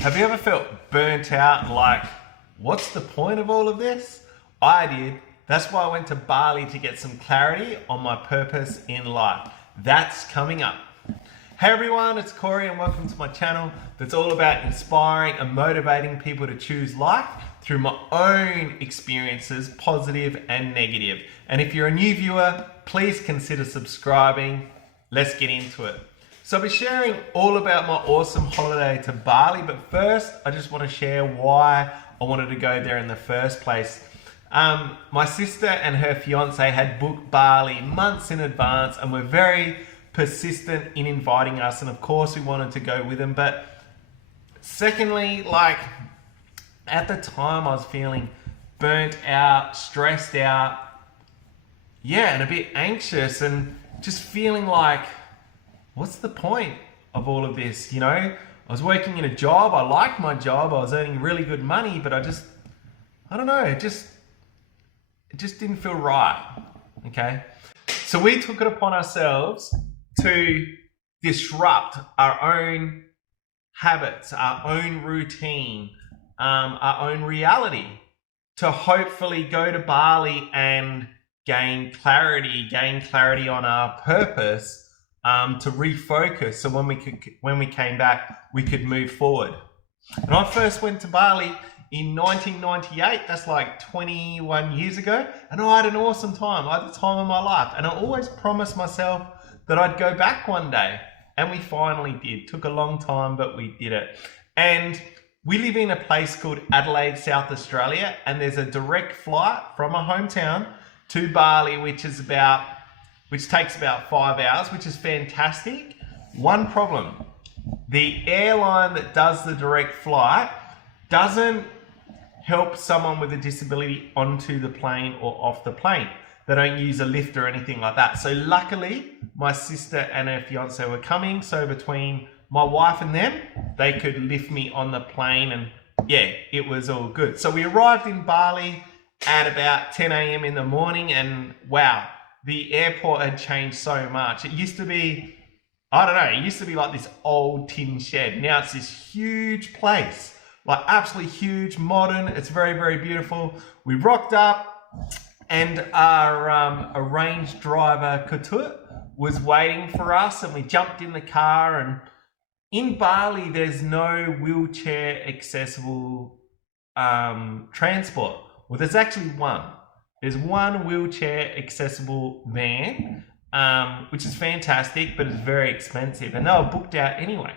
Have you ever felt burnt out and like, what's the point of all of this? I did. That's why I went to Bali to get some clarity on my purpose in life. That's coming up. Hey everyone, it's Corey and welcome to my channel that's all about inspiring and motivating people to choose life through my own experiences, positive and negative. And if you're a new viewer, please consider subscribing. Let's get into it. So I'll be sharing all about my awesome holiday to Bali, but first I just want to share why I wanted to go there in the first place. My sister and her fiance had booked Bali months in advance and were very persistent in inviting us, and of course we wanted to go with them. But secondly, like at the time I was feeling burnt out, stressed out, and a bit anxious and just feeling like, what's the point of all of this? You know, I was working in a job, I liked my job, I was earning really good money, but I don't know, it just didn't feel right, okay? So we took it upon ourselves to disrupt our own habits, our own routine, our own reality, to hopefully go to Bali and gain clarity on our purpose, to refocus, so when we came back, we could move forward. And I first went to Bali in 1998, that's like 21 years ago, and I had an awesome time. I had the time of my life, and I always promised myself that I'd go back one day, and we finally did. Took a long time, but we did it. And we live in a place called Adelaide, South Australia, and there's a direct flight from my hometown to Bali, which takes about 5 hours, which is fantastic. One problem: the airline that does the direct flight doesn't help someone with a disability onto the plane or off the plane. They don't use a lift or anything like that. So luckily, my sister and her fiance were coming, so between my wife and them, they could lift me on the plane, and it was all good. So we arrived in Bali at about 10 a.m. in the morning, and wow, the airport had changed so much. It used to be, it used to be like this old tin shed. Now it's this huge place, like absolutely huge, modern. It's very, very beautiful. We rocked up, and our arranged driver, Katut, was waiting for us, and we jumped in the car. And in Bali, there's no wheelchair accessible transport. Well, there's actually one. There's one wheelchair accessible van, which is fantastic, but it's very expensive, and they were booked out anyway.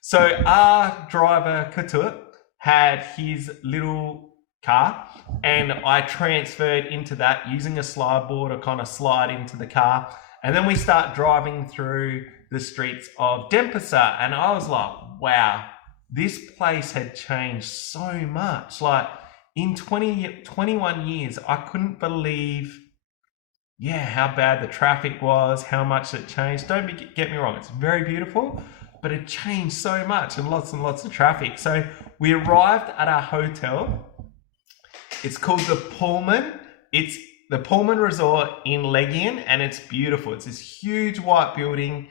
So our driver, Katut, had his little car, and I transferred into that using a slide board. I kind of slide into the car, and then we start driving through the streets of Denpasar, and I was like, wow, this place had changed so much. Like in 21 years, I couldn't believe how bad the traffic was, how much it changed. Don't get me wrong, it's very beautiful, but it changed so much, and lots of traffic. So we arrived at our hotel. It's called the Pullman. It's the Pullman Resort in Legian, and it's beautiful. It's this huge white building,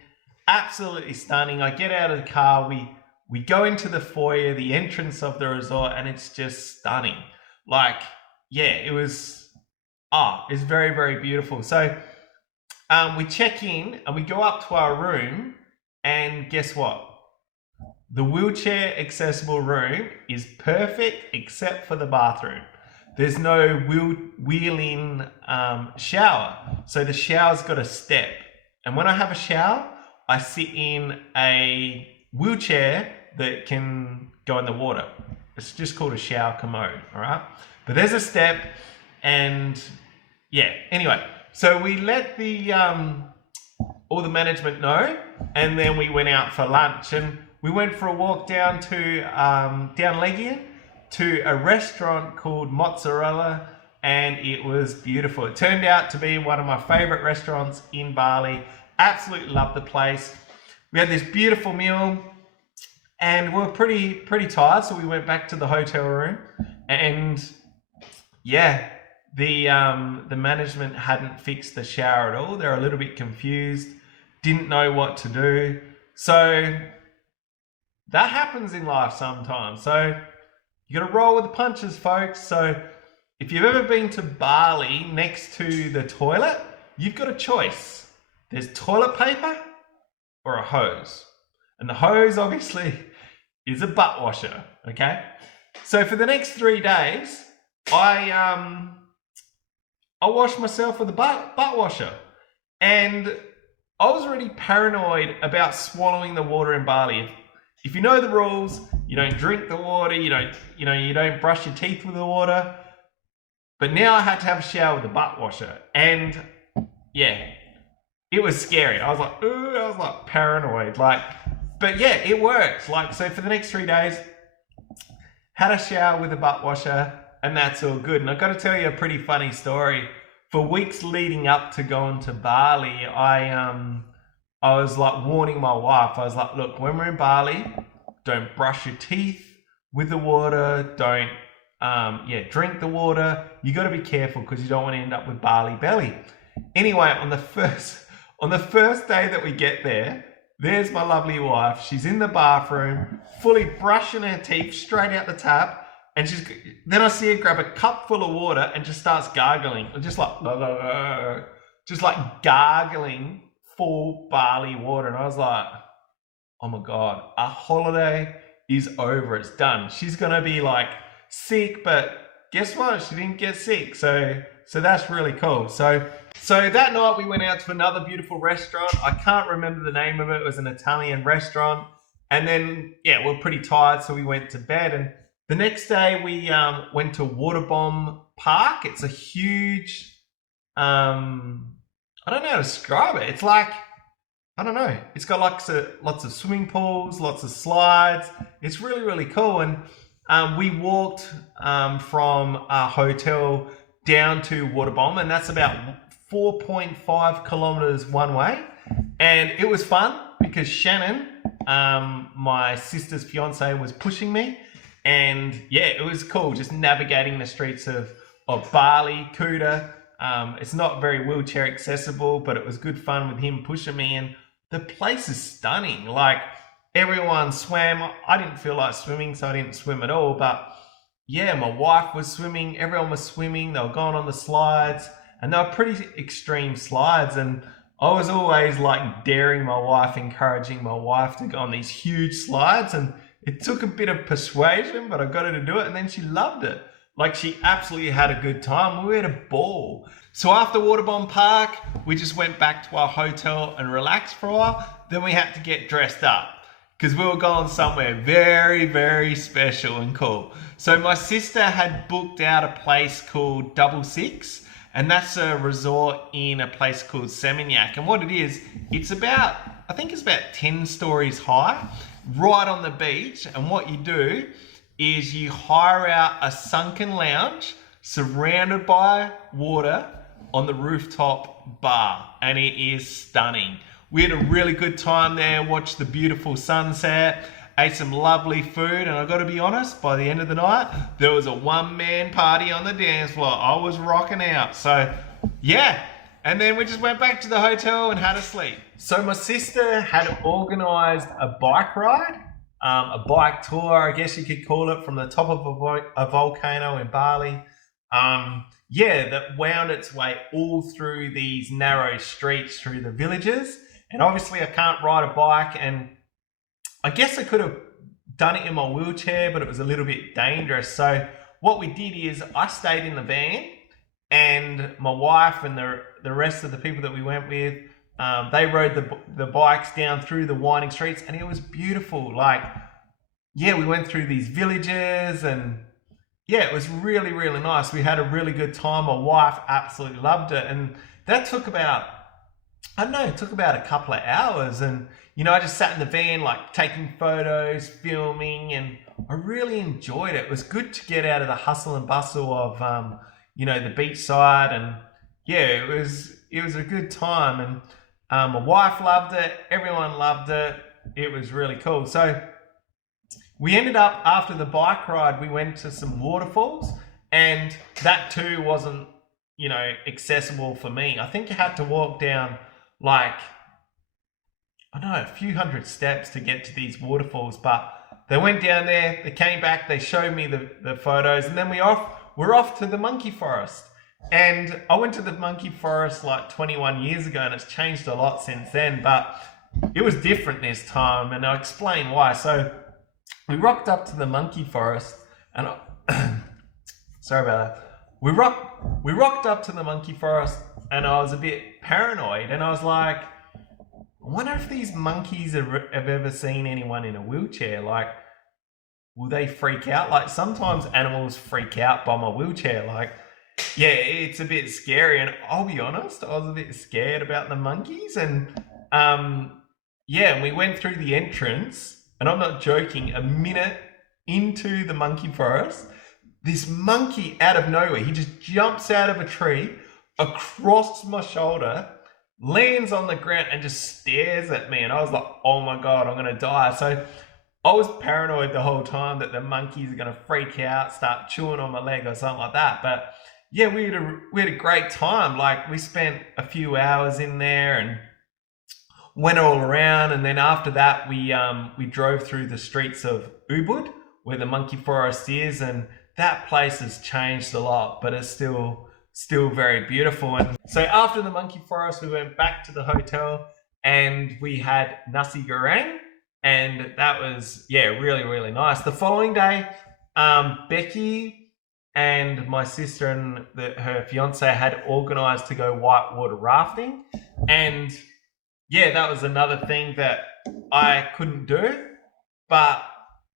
absolutely stunning. I get out of the car, we go into the foyer, the entrance of the resort, and it's just stunning. Like, it's very, very beautiful. So we check in and we go up to our room, and guess what? The wheelchair accessible room is perfect except for the bathroom. There's no wheel-in shower. So the shower's got a step. And when I have a shower, I sit in a wheelchair that can go in the water. It's just called a shower commode, all right? But there's a step, and anyway. So we let all the management know, and then we went out for lunch, and we went for a walk down to down Legian to a restaurant called Mozzarella, and it was beautiful. It turned out to be one of my favorite restaurants in Bali. Absolutely loved the place. We had this beautiful meal, and we were pretty tired, so we went back to the hotel room, and the management hadn't fixed the shower at all. They're a little bit confused, didn't know what to do. So that happens in life sometimes. So you got to roll with the punches, folks. So if you've ever been to Bali next to the toilet, you've got a choice. There's toilet paper or a hose. And the hose obviously is a butt washer, okay? So for the next 3 days, I washed myself with a butt washer. And I was already paranoid about swallowing the water in Bali. If you know the rules, you don't drink the water, you don't brush your teeth with the water. But now I had to have a shower with a butt washer. And yeah, it was scary. I was like paranoid. But yeah, it worked. So for the next 3 days, had a shower with a butt washer, and that's all good. And I've got to tell you a pretty funny story. For weeks leading up to going to Bali, I was like warning my wife. I was like, look, when we're in Bali, don't brush your teeth with the water. Don't, drink the water. You got to be careful because you don't want to end up with Bali belly. Anyway, on the first day that we get there, there's my lovely wife. She's in the bathroom, fully brushing her teeth straight out the tap. And then I see her grab a cup full of water and just starts gargling. Just like gargling full Bali water. And I was like, oh my God, our holiday is over. It's done. She's going to be like sick, but guess what? She didn't get sick. So that's really cool. So that night we went out to another beautiful restaurant. I can't remember the name of it. It was an Italian restaurant. And then, we're pretty tired. So we went to bed. And the next day we went to Waterbomb Park. It's a huge, I don't know how to describe it. It's like, I don't know. It's got lots of swimming pools, lots of slides. It's really, really cool. And we walked from our hotel down to Waterbomb, and that's about 4.5 kilometers one way. And it was fun because Shannon, my sister's fiance, was pushing me. And it was cool just navigating the streets of Bali, Kuta. It's not very wheelchair accessible, but it was good fun with him pushing me. And the place is stunning. Like, everyone swam. I didn't feel like swimming, so I didn't swim at all. But my wife was swimming. Everyone was swimming. They were going on the slides. And they were pretty extreme slides. And I was always like daring my wife, encouraging my wife to go on these huge slides. And it took a bit of persuasion, but I got her to do it, and then she loved it. Like, she absolutely had a good time. We had a ball. So after Waterbomb Park, we just went back to our hotel and relaxed for a while. Then we had to get dressed up because we were going somewhere very, very special and cool. So my sister had booked out a place called Double Six, and that's a resort in a place called Seminyak. And what it is, I think it's about 10 stories high, right on the beach. And what you do is you hire out a sunken lounge surrounded by water on the rooftop bar, and it is stunning. We had a really good time there, watched the beautiful sunset, ate some lovely food, and I got to be honest, by the end of the night, there was a one-man party on the dance floor. I was rocking out. So and then we just went back to the hotel and had a sleep. So my sister had organised a bike ride, a bike tour, I guess you could call it, from the top of a volcano in Bali. That wound its way all through these narrow streets through the villages. And obviously I can't ride a bike, and I guess I could have done it in my wheelchair, but it was a little bit dangerous. So what we did is I stayed in the van, and my wife and the rest of the people that we went with, they rode the bikes down through the winding streets, and it was beautiful. We went through these villages, and it was really, really nice. We had a really good time. My wife absolutely loved it. And that took about a couple of hours. And, I just sat in the van, taking photos, filming, and I really enjoyed it. It was good to get out of the hustle and bustle of, the beachside. And it was a good time. And my wife loved it. Everyone loved it. It was really cool. So we ended up, after the bike ride, we went to some waterfalls, and that too wasn't, accessible for me. I think you had to walk down a few hundred steps to get to these waterfalls, but they went down there, they came back, they showed me the photos, and then we're off to the monkey forest. And I went to the monkey forest like 21 years ago, and it's changed a lot since then, but it was different this time, and I'll explain why. So we rocked up to the monkey forest, and sorry about that. We rocked up to the monkey forest, and I was a bit paranoid, and I was like, I wonder if these monkeys have ever seen anyone in a wheelchair. Like, will they freak out? Like, sometimes animals freak out by my wheelchair. Like, yeah, it's a bit scary. And I'll be honest, I was a bit scared about the monkeys. And yeah, we went through the entrance, and I'm not joking, a minute into the monkey forest, this monkey out of nowhere, he just jumps out of a tree across my shoulder, lands on the ground, and just stares at me. And I was like, oh my God, I'm gonna die. So I was paranoid the whole time that the monkeys are gonna freak out, start chewing on my leg or something like that. But yeah, we had a great time. Like, we spent a few hours in there and went all around, and then after that we drove through the streets of Ubud, where the monkey forest is, and that place has changed a lot, but it's still very beautiful. And so after the monkey forest, we went back to the hotel and we had nasi goreng, and that was, yeah, really nice. The following day, Becky and my sister and her fiance had organized to go whitewater rafting, and yeah, that was another thing that I couldn't do, but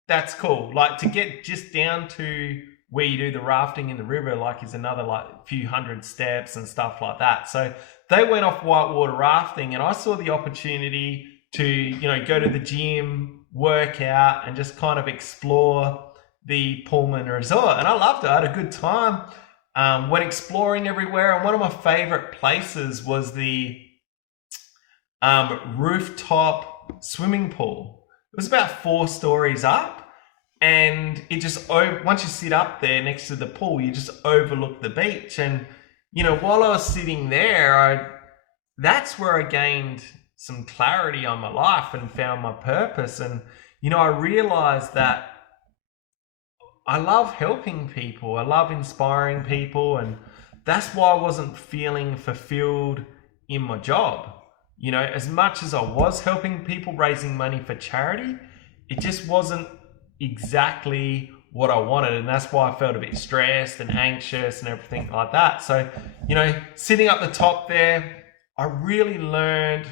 that's cool. Like, to get just down to where you do the rafting in the river, like, is another like few hundred steps and stuff like that. So they went off whitewater rafting, and I saw the opportunity to, you know, go to the gym, work out, and just kind of explore the Pullman Resort. And I loved it. I had a good time. Went exploring everywhere, and one of my favorite places was the rooftop swimming pool. It was about 4 stories up, and it just, once you sit up there next to the pool, you just overlook the beach. And you know, while I was sitting there, that's where I gained some clarity on my life and found my purpose. And you know, I realized that I love helping people, I love inspiring people, and that's why I wasn't feeling fulfilled in my job. You know, as much as I was helping people, raising money for charity, it just wasn't exactly what I wanted. And that's why I felt a bit stressed and anxious and everything like that. So, you know, sitting up the top there, I really learned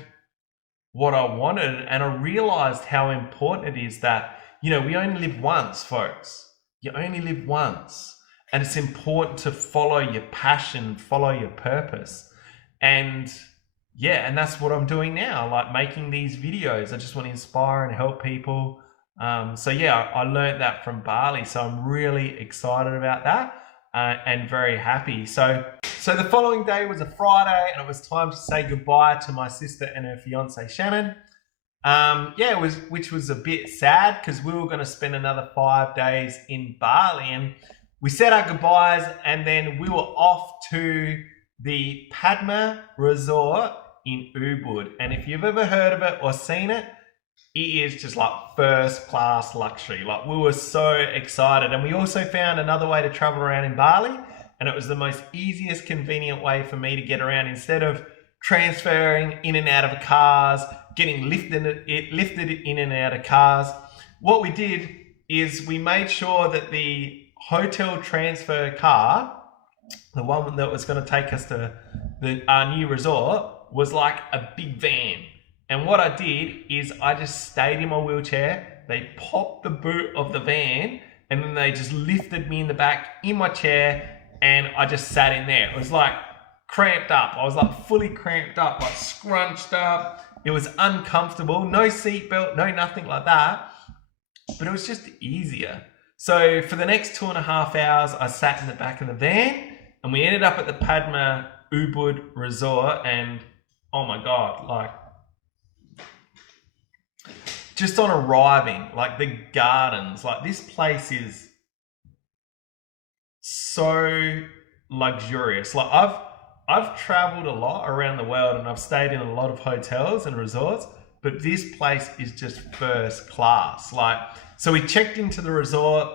what I wanted, and I realized how important it is that, you know, we only live once, folks. You only live once. And it's important to follow your passion, follow your purpose. And yeah, and that's what I'm doing now, like making these videos. I just want to inspire and help people. So yeah, I learned that from Bali. So I'm really excited about that and very happy. So the following day was a Friday, and it was time to say goodbye to my sister and her fiance, Shannon. Yeah, which was a bit sad because we were going to spend another 5 days in Bali, and we said our goodbyes, and then we were off to the Padma Resort in Ubud. And if you've ever heard of it or seen it, it is just like first class luxury. Like, we were so excited. And we also found another way to travel around in Bali, and it was the most easiest, convenient way for me to get around. Instead of transferring in and out of cars, getting lifted in and out of cars, what we did is we made sure that the hotel transfer car, the one that was going to take us to our new resort, was like a big van. And what I did is I just stayed in my wheelchair. They popped the boot of the van, and then they just lifted me in the back in my chair, and I just sat in there. It was like cramped up. I was like fully cramped up, like scrunched up. It was uncomfortable, no seatbelt, no nothing like that, but it was just easier. So for the next 2.5 hours, I sat in the back of the van, and we ended up at the Padma Ubud Resort. And oh my God, like, just on arriving, like the gardens, like this place is so luxurious. Like, I've traveled a lot around the world, and I've stayed in a lot of hotels and resorts, but this place is just first class. Like, so we checked into the resort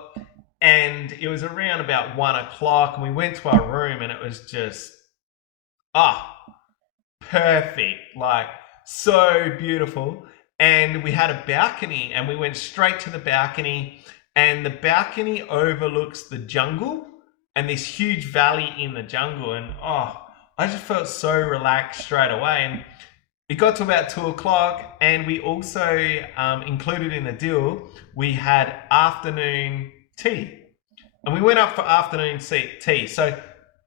and it was around about 1 o'clock and we went to our room and it was just, perfect. Like, so beautiful. And we had a balcony and we went straight to the balcony, and the balcony overlooks the jungle and this huge valley in the jungle. And I just felt so relaxed straight away. And it got to about 2 o'clock and we also included in the deal, we had afternoon tea. And we went up for afternoon tea. So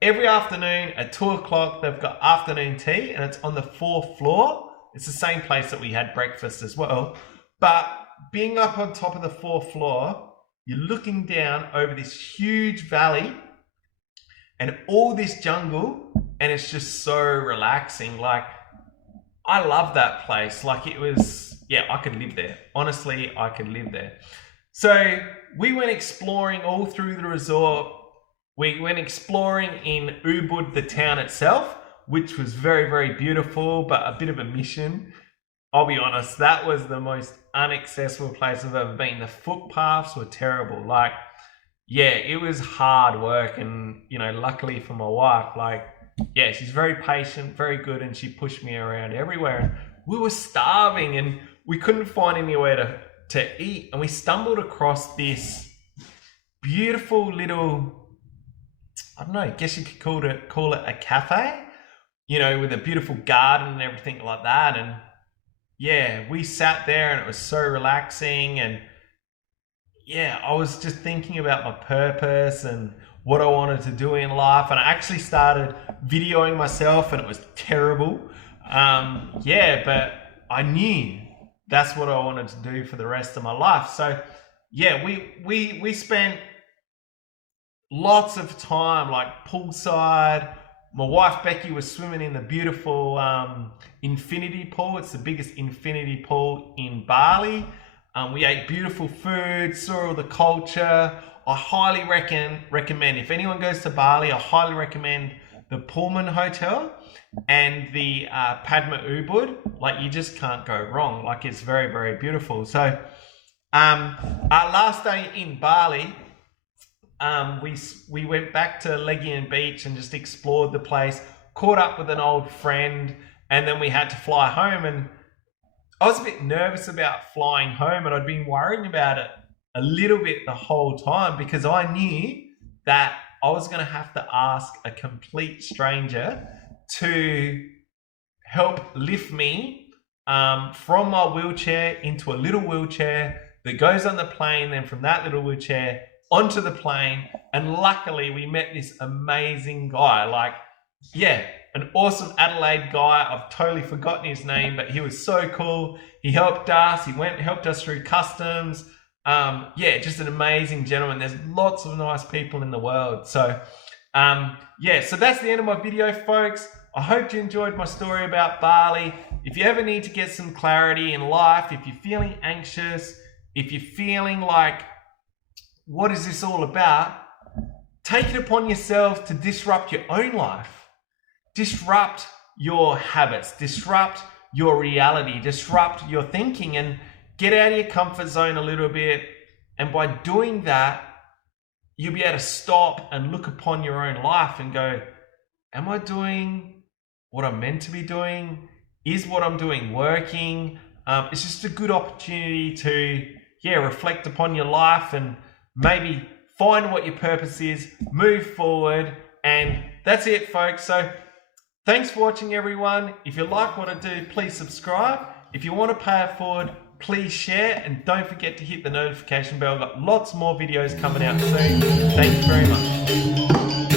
every afternoon at 2 o'clock, they've got afternoon tea and it's on the 4th floor. It's the same place that we had breakfast as well. But being up on top of the 4th floor, you're looking down over this huge valley and all this jungle, and it's just so relaxing. Like, I love that place. Like, it was, I could live there. Honestly, I could live there. So we went exploring all through the resort. We went exploring in Ubud, the town itself, which was very, very beautiful, but a bit of a mission. I'll be honest, that was the most inaccessible place I've ever been. The footpaths were terrible. Like, it was hard work. And, luckily for my wife, she's very patient, very good, and she pushed me around everywhere. We were starving and we couldn't find anywhere to eat. And we stumbled across this beautiful little, I don't know, I guess you could call it a cafe, with a beautiful garden and everything like that. And we sat there and it was so relaxing. And I was just thinking about my purpose and what I wanted to do in life. And I actually started videoing myself and it was terrible. But I knew that's what I wanted to do for the rest of my life. So we spent lots of time like poolside. My wife Becky was swimming in the beautiful infinity pool. It's the biggest infinity pool in Bali. We ate beautiful food, saw all the culture. I highly recommend, if anyone goes to Bali, I highly recommend the Pullman Hotel and the Padma Ubud. Like, you just can't go wrong. Like, it's very, very beautiful. So our last day in Bali, we went back to Legian Beach and just explored the place, caught up with an old friend, and then we had to fly home. And I was a bit nervous about flying home, and I'd been worrying about it a little bit the whole time because I knew that I was going to have to ask a complete stranger to help lift me from my wheelchair into a little wheelchair that goes on the plane, then from that little wheelchair onto the plane. And luckily we met this amazing guy, an awesome Adelaide guy. I've totally forgotten his name, but he was so cool. He helped us. He helped us through customs. Just an amazing gentleman. There's lots of nice people in the world. So, so that's the end of my video, folks. I hope you enjoyed my story about Bali. If you ever need to get some clarity in life, if you're feeling anxious, if you're feeling like, what is this all about? Take it upon yourself to disrupt your own life. Disrupt your habits, disrupt your reality, disrupt your thinking, and get out of your comfort zone a little bit. And by doing that, you'll be able to stop and look upon your own life and go, am I doing what I'm meant to be doing? Is what I'm doing working? It's just a good opportunity to, reflect upon your life and maybe find what your purpose is, move forward. And that's it, folks. So thanks for watching, everyone. If you like what I do, please subscribe. If you want to pay it forward, please share, and don't forget to hit the notification bell. I've got lots more videos coming out soon. Thank you very much.